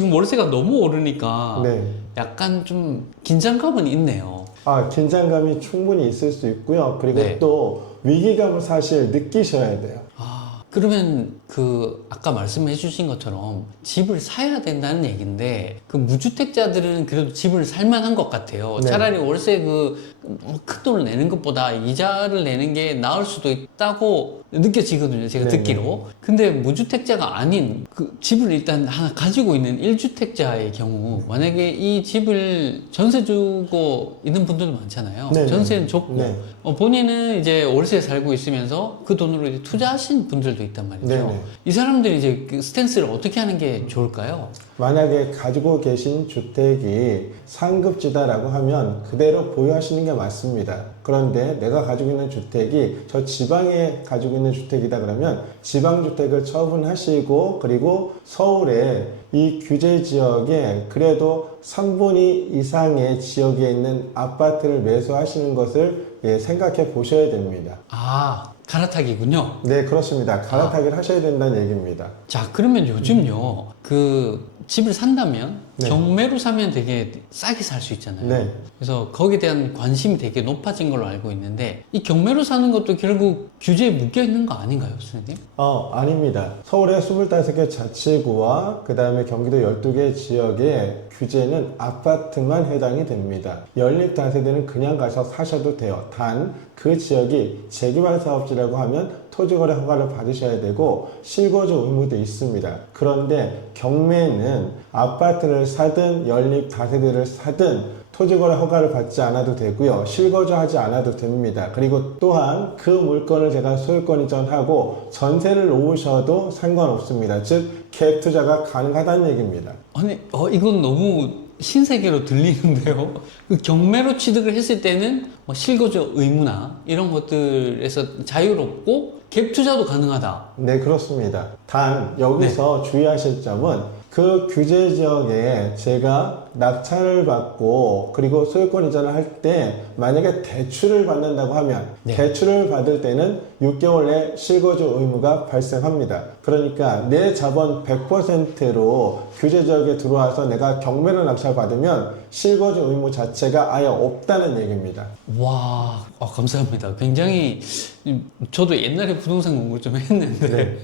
지금 월세가 너무 오르니까 네. 약간 좀 긴장감은 있네요. 긴장감이 충분히 있을 수 있고요. 그리고 네. 또 위기감을 사실 느끼셔야 돼요. 그러면 그 아까 말씀해 주신 것처럼 집을 사야 된다는 얘기인데 그 무주택자들은 그래도 집을 살만한 것 같아요. 네. 차라리 월세 큰 돈을 내는 것보다 이자를 내는 게 나을 수도 있다고 느껴지거든요. 제가 네네. 듣기로. 근데 무주택자가 아닌 그 집을 일단 하나 가지고 있는 1주택자의 경우 만약에 이 집을 전세 주고 있는 분들도 많잖아요. 네네. 전세는 줬고 네. 본인은 이제 월세에 살고 있으면서 그 돈으로 이제 투자하신 분들도 있단 말이죠. 네네. 이 사람들이 이제 그 스탠스를 어떻게 하는 게 좋을까요? 만약에 가지고 계신 주택이 상급지다라고 하면 그대로 보유하시는 게 맞습니다. 그런데 내가 가지고 있는 주택이 저 지방에 가지고 있는 주택이다 그러면 지방주택을 처분하시고 그리고 서울에 이 규제 지역에 그래도 3분의 2 이상의 지역에 있는 아파트를 매수하시는 것을 생각해 보셔야 됩니다. 갈아타기군요. 네, 그렇습니다. 갈아타기를 하셔야 된다는 얘기입니다. 자, 그러면 요즘요, 그 집을 산다면 네. 경매로 사면 되게 싸게 살 수 있잖아요. 네. 그래서 거기에 대한 관심이 되게 높아진 걸로 알고 있는데 이 경매로 사는 것도 결국 규제에 묶여 있는 거 아닌가요, 선생님? 아닙니다. 서울의 25개 자치구와 그 다음에 경기도 12개 지역의 규제는 아파트만 해당이 됩니다. 연립 다세대는 그냥 가서 사셔도 돼요. 단 그 지역이 재개발 사업지라고 하면 토지거래 허가를 받으셔야 되고 실거주 의무도 있습니다. 그런데 경매는 아파트를 사든 연립 다세대를 사든 토지거래 허가를 받지 않아도 되고요. 실거주하지 않아도 됩니다. 그리고 또한 그 물건을 제가 소유권 이전하고 전세를 놓으셔도 상관없습니다. 즉 갭 투자가 가능하다는 얘기입니다. 아니, 이건 너무 신세계로 들리는데요. 그 경매로 취득을 했을 때는 뭐 실거주 의무나 이런 것들에서 자유롭고 갭 투자도 가능하다. 네, 그렇습니다. 단 여기서 주의하실 점은 그 규제 지역에 제가 낙찰을 받고 그리고 소유권 이전을 할 때 만약에 대출을 받는다고 하면 대출을 받을 때는 6개월 내 실거주 의무가 발생합니다. 그러니까 내 자본 100%로 규제 지역에 들어와서 내가 경매로 낙찰 받으면 실거주 의무 자체가 아예 없다는 얘기입니다. 와, 감사합니다. 굉장히 저도 옛날에 부동산 공부를 좀 했는데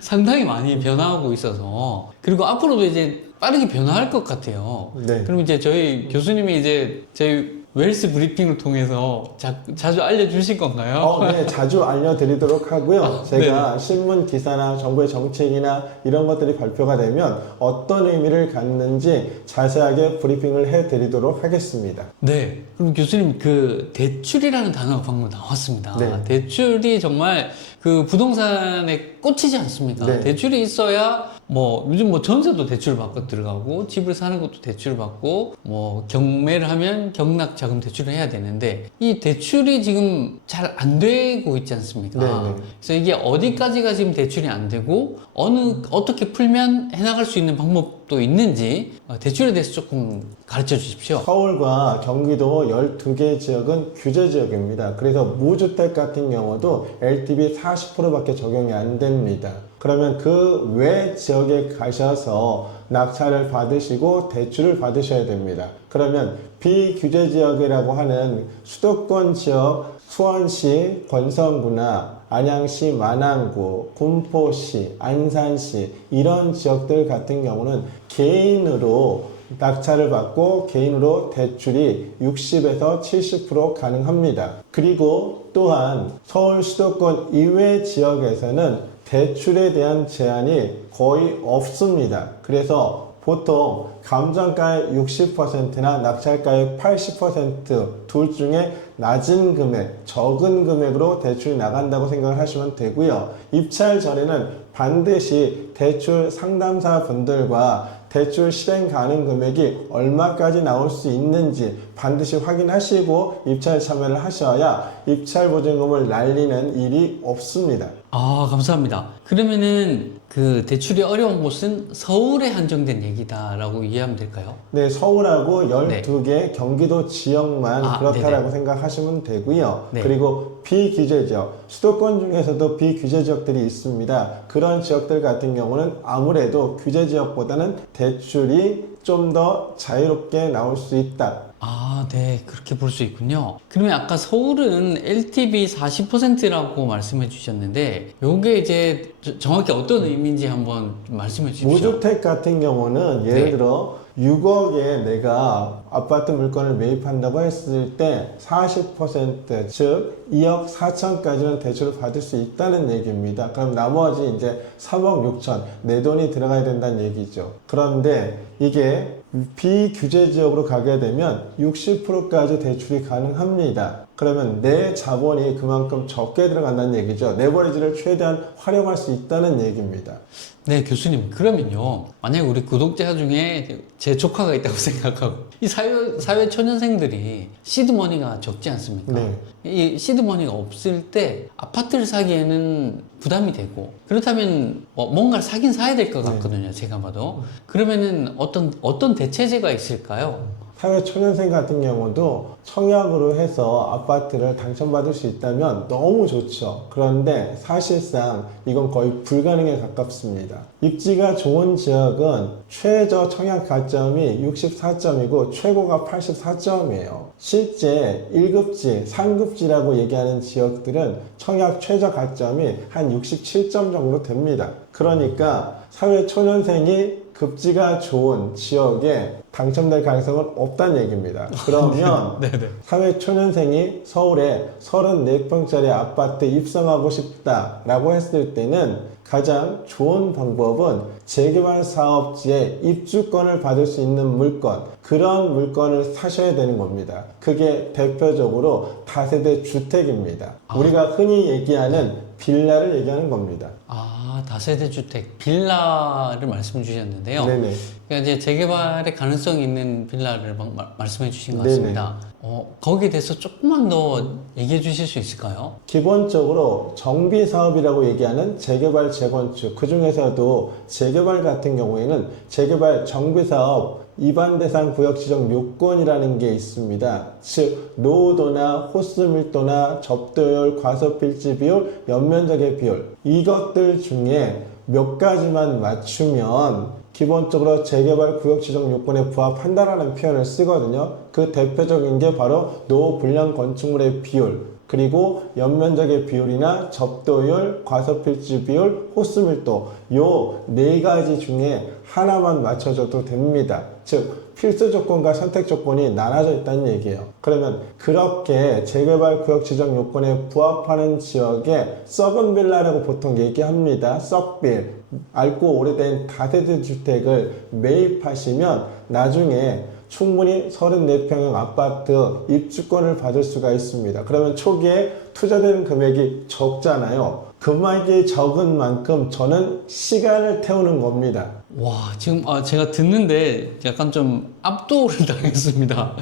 상당히 많이 변화하고 있어서 그리고 앞으로도 이제 빠르게 변화할 것 같아요. 네. 그럼 이제 저희 교수님이 이제 저희 웰스 브리핑을 통해서 자주 알려주실 건가요? 네, 자주 알려드리도록 하고요. 제가 신문 기사나 정부의 정책이나 이런 것들이 발표가 되면 어떤 의미를 갖는지 자세하게 브리핑을 해드리도록 하겠습니다. 네. 그럼 교수님 그 대출이라는 단어가 방금 나왔습니다. 네. 대출이 정말 그 부동산에 꽂히지 않습니까? 네. 대출이 있어야 뭐 요즘 뭐 전세도 대출 받고 들어가고 집을 사는 것도 대출 받고 뭐 경매를 하면 경락 자금 대출을 해야 되는데 이 대출이 지금 잘 안 되고 있지 않습니까? 네. 그래서 이게 어디까지가 지금 대출이 안 되고 어떻게 풀면 해나갈 수 있는 방법도 있는지 대출에 대해서 조금 가르쳐 주십시오. 서울과 경기도 12개 지역은 규제 지역입니다. 그래서 무주택 같은 경우도 LTV 40%밖에 적용이 안 됩니다. 그러면 그 외 지역에 가셔서 낙찰을 받으시고 대출을 받으셔야 됩니다. 그러면 비규제 지역이라고 하는 수도권 지역 수원시, 권성구나 안양시, 만안구, 군포시, 안산시 이런 지역들 같은 경우는 개인으로 낙찰을 받고 개인으로 대출이 60에서 70% 가능합니다. 그리고 또한 서울 수도권 이외 지역에서는 대출에 대한 제한이 거의 없습니다. 그래서 보통 감정가의 60%나 낙찰가의 80% 중에 낮은 금액, 적은 금액으로 대출이 나간다고 생각을 하시면 되고요. 입찰 전에는 반드시 대출 상담사 분들과 대출 실행 가능 금액이 얼마까지 나올 수 있는지 반드시 확인하시고 입찰 참여를 하셔야 입찰 보증금을 날리는 일이 없습니다. 감사합니다. 그러면은 그 대출이 어려운 곳은 서울에 한정된 얘기다라고 이해하면 될까요? 네, 서울하고 12개 경기도 지역만 아, 그렇다라고 네네. 생각하시면 되고요. 네. 그리고 비규제 지역, 수도권 중에서도 비규제 지역들이 있습니다. 그런 지역들 같은 경우는 아무래도 규제 지역보다는 대출이 좀 더 자유롭게 나올 수 있다. 아, 네. 그렇게 볼 수 있군요. 그러면 아까 서울은 LTV 40%라고 말씀해 주셨는데, 요게 이제 정확히 어떤 의미인지 한번 좀 말씀해 주십시오. 무주택 같은 경우는 예를 네. 들어 6억에 내가 아파트 물건을 매입한다고 했을 때 40%, 즉 2억 4천까지는 대출을 받을 수 있다는 얘기입니다. 그럼 나머지 이제 3억 6천 내 돈이 들어가야 된다는 얘기죠. 그런데 이게 비규제 지역으로 가게 되면 60%까지 대출이 가능합니다. 그러면 내 자본이 그만큼 적게 들어간다는 얘기죠. 레버리지를 최대한 활용할 수 있다는 얘기입니다. 네, 교수님. 그러면요. 만약에 우리 구독자 중에 제 조카가 있다고 생각하고, 이 사회 초년생들이 시드머니가 적지 않습니까? 네. 이 시드머니가 없을 때 아파트를 사기에는 부담이 되고, 그렇다면 뭔가를 사긴 사야 될 것 같거든요. 제가 봐도. 그러면은 어떤 대체제가 있을까요? 사회 초년생 같은 경우도 청약으로 해서 아파트를 당첨받을 수 있다면 너무 좋죠. 그런데 사실상 이건 거의 불가능에 가깝습니다. 입지가 좋은 지역은 최저 청약 가점이 64점이고 최고가 84점이에요. 실제 1급지, 상급지라고 얘기하는 지역들은 청약 최저 가점이 한 67점 정도 됩니다. 그러니까 사회 초년생이 급지가 좋은 지역에 당첨될 가능성은 없다는 얘기입니다. 그러면 네네. 사회 초년생이 서울에 34평짜리 아파트 입성하고 싶다라고 했을 때는 가장 좋은 방법은 재개발 사업지에 입주권을 받을 수 있는 물건, 그런 물건을 사셔야 되는 겁니다. 그게 대표적으로 다세대 주택입니다. 우리가 흔히 얘기하는 빌라를 얘기하는 겁니다. 아, 다세대 주택, 빌라를 말씀 주셨는데요. 네네. 그러니까 이제 재개발의 가능성이 있는 빌라를 말씀해 주신 것 네네. 같습니다. 거기에 대해서 조금만 더 얘기해 주실 수 있을까요? 기본적으로 정비 사업이라고 얘기하는 재개발, 재건축, 그 중에서도 재개발 같은 경우에는 재개발 정비 사업 위반 대상 구역 지정 요건이라는 게 있습니다. 즉 노후도나 호수 밀도나 접도율, 과소필지 비율, 연면적의 비율, 이것들 중에 몇 가지만 맞추면 기본적으로 재개발 구역 지정 요건에 부합한다라는 표현을 쓰거든요. 그 대표적인 게 바로 노후 불량 건축물의 비율, 그리고 연면적의 비율이나 접도율, 과소필지 비율, 호수 밀도, 요 네 가지 중에 하나만 맞춰줘도 됩니다. 즉 필수 조건과 선택 조건이 나눠져 있다는 얘기예요. 그러면 그렇게 재개발 구역 지정 요건에 부합하는 지역에 썩은 빌라라고 보통 얘기합니다. 썩빌, 낡고 오래된 다세대 주택을 매입하시면 나중에 충분히 34평형 아파트 입주권을 받을 수가 있습니다. 그러면 초기에 투자되는 금액이 적잖아요. 금액이 적은 만큼 저는 시간을 태우는 겁니다. 와, 지금 제가 듣는데 약간 좀 압도를 당했습니다.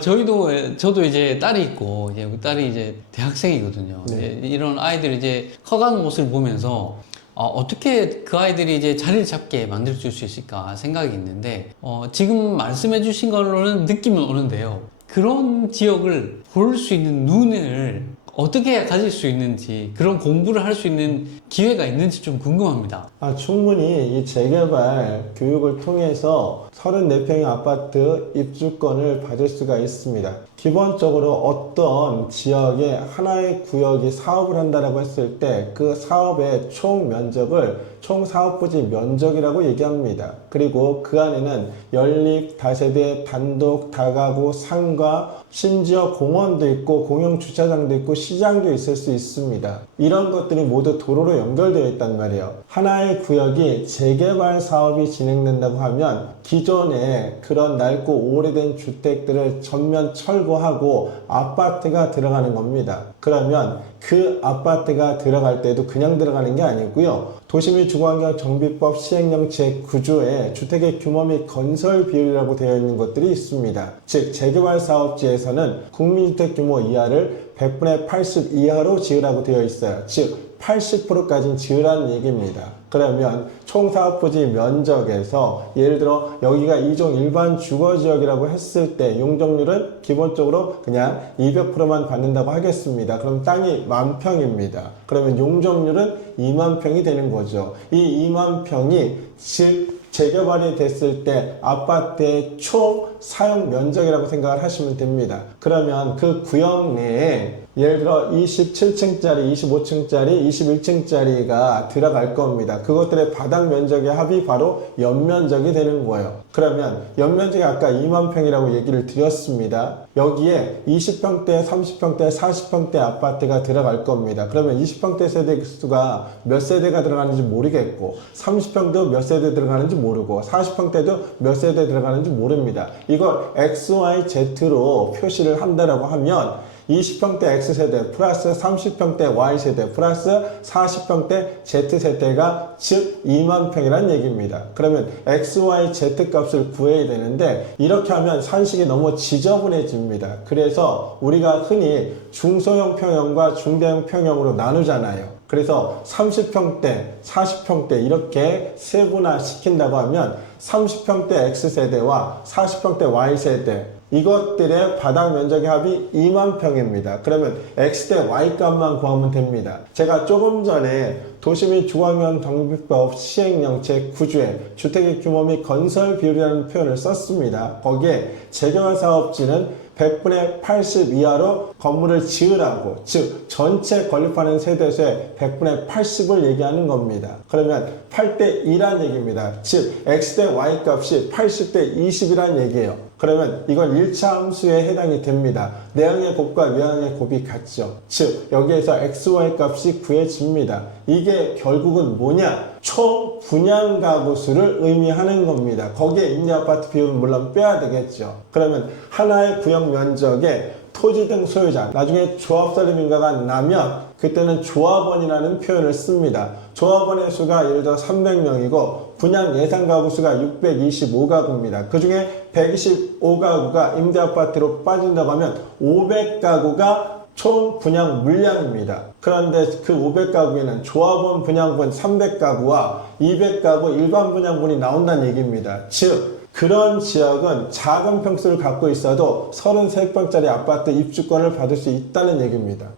저도 이제 딸이 있고 이제 우리 딸이 이제 대학생이거든요. 네. 이제 이런 아이들이 이제 커가는 모습을 보면서 어떻게 그 아이들이 이제 자리를 잡게 만들 수 있을까 생각이 있는데 지금 말씀해 주신 걸로는 느낌은 오는데요. 그런 지역을 볼 수 있는 눈을 어떻게 해야 가질 수 있는지, 그런 공부를 할 수 있는 기회가 있는지 좀 궁금합니다. 충분히 이 재개발 교육을 통해서 34평의 아파트 입주권을 받을 수가 있습니다. 기본적으로 어떤 지역에 하나의 구역이 사업을 한다라고 했을 때 그 사업의 총 면적을 총 사업부지 면적이라고 얘기합니다. 그리고 그 안에는 연립, 다세대, 단독, 다가구, 상가, 심지어 공원도 있고 공영 주차장도 있고 시장도 있을 수 있습니다. 이런 것들이 모두 도로로 연결되어 있단 말이에요. 하나의 구역이 재개발 사업이 진행된다고 하면 기존에 그런 낡고 오래된 주택들을 전면 철거하고 아파트가 들어가는 겁니다. 그러면 그 아파트가 들어갈 때도 그냥 들어가는 게 아니고요. 도시및 주거환경 정비법 시행령 제9조에 주택의 규모 및 건설 비율이라고 되어 있는 것들이 있습니다. 즉 재개발 사업지에서는 국민주택 규모 이하를 100분의 80 이하로 지으라고 되어 있어요. 즉 80%까지는 지으라는 얘기입니다. 그러면 총 사업부지 면적에서 예를 들어 여기가 2종 일반 주거지역이라고 했을 때 용적률은 기본적으로 그냥 200%만 받는다고 하겠습니다. 그럼 땅이 10,000평입니다. 그러면 용적률은 2만 평이 되는 거죠. 이 2만 평이 즉 재개발이 됐을 때 아파트의 총 사용 면적이라고 생각을 하시면 됩니다. 그러면 그 구역 내에 예를 들어 27층짜리, 25층짜리, 21층짜리가 들어갈 겁니다. 그것들의 바닥 면적의 합이 바로 연면적이 되는 거예요. 그러면 연면적이 아까 2만 평이라고 얘기를 드렸습니다. 여기에 20평대, 30평대, 40평대 아파트가 들어갈 겁니다. 그러면 20평대 세대 수가 몇 세대가 들어가는지 모르겠고 30평도 몇 세대 들어가는지 모르고 40평대도 몇 세대 들어가는지 모릅니다. 이걸 XYZ로 표시를 한다라고 하면 20평대 X세대 플러스 30평대 Y세대 플러스 40평대 Z세대가 즉 2만 평이란 얘기입니다. 그러면 XYZ 값을 구해야 되는데 이렇게 하면 산식이 너무 지저분해집니다. 그래서 우리가 흔히 중소형 평형과 중대형 평형으로 나누잖아요. 그래서 30평대, 40평대 이렇게 세분화 시킨다고 하면 30평대 X세대와 40평대 Y세대 이것들의 바닥 면적의 합이 2만 평입니다. 그러면 X 대 Y 값만 구하면 됩니다. 제가 조금 전에 도시및 주거환경 정비법 시행령책 9조에 주택의 규모 및 건설 비율이라는 표현을 썼습니다. 거기에 재개발 사업지는 100분의 80 이하로 건물을 지으라고, 즉 전체 건립하는 세대수의 100분의 80을 얘기하는 겁니다. 그러면 8대 2란 얘기입니다. 즉 X 대 Y 값이 80대 20이란 얘기예요. 그러면 이건 1차 함수에 해당이 됩니다. 내항의 곱과 외항의 곱이 같죠. 즉 여기에서 XY 값이 구해집니다. 이게 결국은 뭐냐? 총 분양 가구 수를 의미하는 겁니다. 거기에 임대아파트 비율은 물론 빼야 되겠죠. 그러면 하나의 구역 면적에 토지 등 소유자, 나중에 조합설립인가가 나면 그때는 조합원이라는 표현을 씁니다. 조합원의 수가 예를 들어 300명이고 분양 예상 가구 수가 625가구입니다. 그 중에 125가구가 임대아파트로 빠진다고 하면 500가구가 총 분양 물량입니다. 그런데 그 500가구에는 조합원 분양분 300가구와 200가구 일반 분양분이 나온다는 얘기입니다. 즉 그런 지역은 작은 평수를 갖고 있어도 33평짜리 아파트 입주권을 받을 수 있다는 얘기입니다.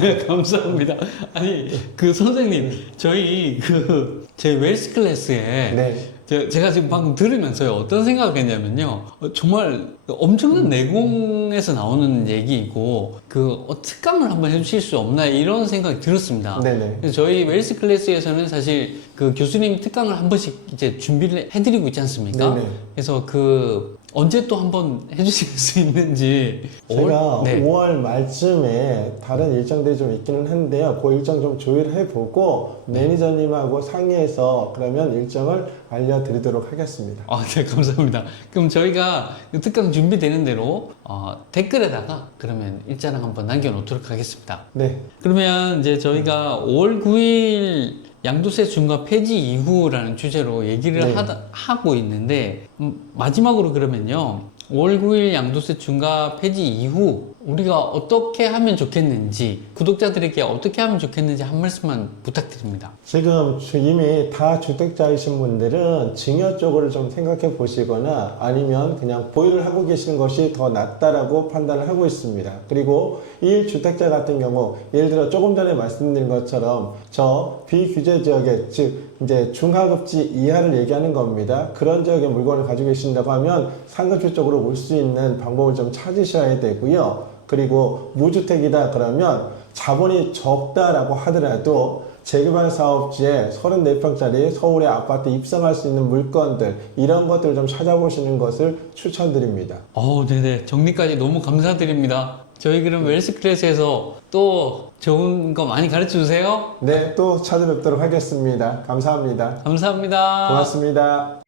네, 감사합니다. 아니, 선생님, 저희 웰스 클래스에 네. 제가 지금 방금 들으면서요, 어떤 생각을 했냐면요, 정말 엄청난 내공에서 나오는 얘기이고, 특강을 한번 해주실 수 없나, 이런 생각이 들었습니다. 네네. 그래서 저희 웰스 클래스에서는 사실 교수님 특강을 한 번씩 이제 준비를 해드리고 있지 않습니까? 네네. 그래서 언제 또 한번 해주실 수 있는지. 제가 네. 5월 말쯤에 다른 일정들이 좀 있기는 한데요. 그 일정 좀 조율해보고 매니저님하고 상의해서 그러면 일정을 알려드리도록 하겠습니다. 네, 감사합니다. 그럼 저희가 특강 준비되는 대로 댓글에다가 그러면 일자랑 한번 남겨놓도록 하겠습니다. 네. 그러면 이제 저희가 5월 9일 양도세 중과 폐지 이후라는 주제로 얘기를 네. 하고 있는데 마지막으로 그러면요 5월 9일 양도세 중과 폐지 이후 우리가 어떻게 하면 좋겠는지 구독자들에게 어떻게 하면 좋겠는지 한 말씀만 부탁드립니다. 지금 이미 다 주택자이신 분들은 증여 쪽을 좀 생각해 보시거나 아니면 그냥 보유를 하고 계시는 것이 더 낫다라고 판단을 하고 있습니다. 그리고 1주택자 같은 경우 예를 들어 조금 전에 말씀드린 것처럼 저 비규제 지역에 즉 이제 중하급지 이하를 얘기하는 겁니다. 그런 지역의 물건을 가지고 계신다고 하면 상급지 쪽으로 올 수 있는 방법을 좀 찾으셔야 되고요. 그리고 무주택이다 그러면 자본이 적다라고 하더라도 재개발 사업지에 34평짜리 서울의 아파트 입성할 수 있는 물건들 이런 것들을 좀 찾아보시는 것을 추천드립니다. 네네. 정리까지 너무 감사드립니다. 저희 그럼 웰스 클래스에서 또 좋은 거 많이 가르쳐 주세요. 네, 또 찾아뵙도록 하겠습니다. 감사합니다. 감사합니다. 고맙습니다.